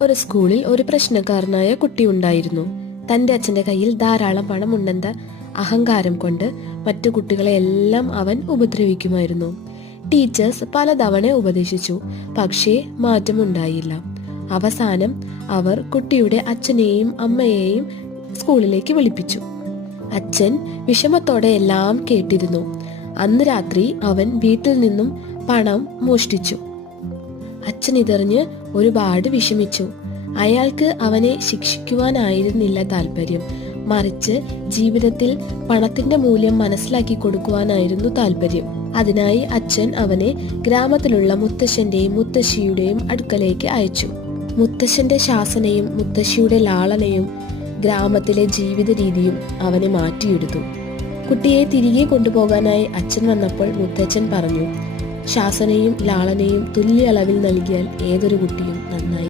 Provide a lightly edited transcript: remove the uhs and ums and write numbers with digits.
ഒരു സ്കൂളിൽ ഒരു പ്രശ്നക്കാരനായ കുട്ടിയുണ്ടായിരുന്നു. തന്റെ അച്ഛന്റെ കയ്യിൽ ധാരാളം പണമുണ്ടെന്ന അഹങ്കാരം കൊണ്ട് മറ്റു കുട്ടികളെ എല്ലാം അവൻ ഉപദ്രവിക്കുമായിരുന്നു. ടീച്ചേഴ്സ് പലതവണ ഉപദേശിച്ചു, പക്ഷേ മാറ്റമുണ്ടായില്ല. അവസാനം അവർ കുട്ടിയുടെ അച്ഛനെയും അമ്മയെയും സ്കൂളിലേക്ക് വിളിപ്പിച്ചു. അച്ഛൻ വിഷമത്തോടെ എല്ലാം കേട്ടിരുന്നു. അന്ന് രാത്രി അവൻ വീട്ടിൽ നിന്നും പണം മോഷ്ടിച്ചു. അച്ഛൻ ഇതറിഞ്ഞ് ഒരുപാട് വിഷമിച്ചു. അയാൾക്ക് അവനെ ശിക്ഷിക്കുവാനായിരുന്നില്ല താല്പര്യം, മറിച്ച് ജീവിതത്തിൽ പണത്തിന്റെ മൂല്യം മനസ്സിലാക്കി കൊടുക്കുവാനായിരുന്നു താല്പര്യം. അതിനായി അച്ഛൻ അവനെ ഗ്രാമത്തിലുള്ള മുത്തശ്ശന്റെയും മുത്തശ്ശിയുടെയും അടുക്കലേക്ക് അയച്ചു. മുത്തശ്ശന്റെ ശാസനയും മുത്തശ്ശിയുടെ ലാളനയും ഗ്രാമത്തിലെ ജീവിത രീതിയും അവനെ മാറ്റിയെടുത്തു. കുട്ടിയെ തിരികെ കൊണ്ടുപോകാനായി അച്ഛൻ വന്നപ്പോൾ മുത്തച്ഛൻ പറഞ്ഞു, ശാസനയും ലാളനയും തുല്യ അളവിൽ നൽകിയാൽ ഏതൊരു കുട്ടിയും നന്നായി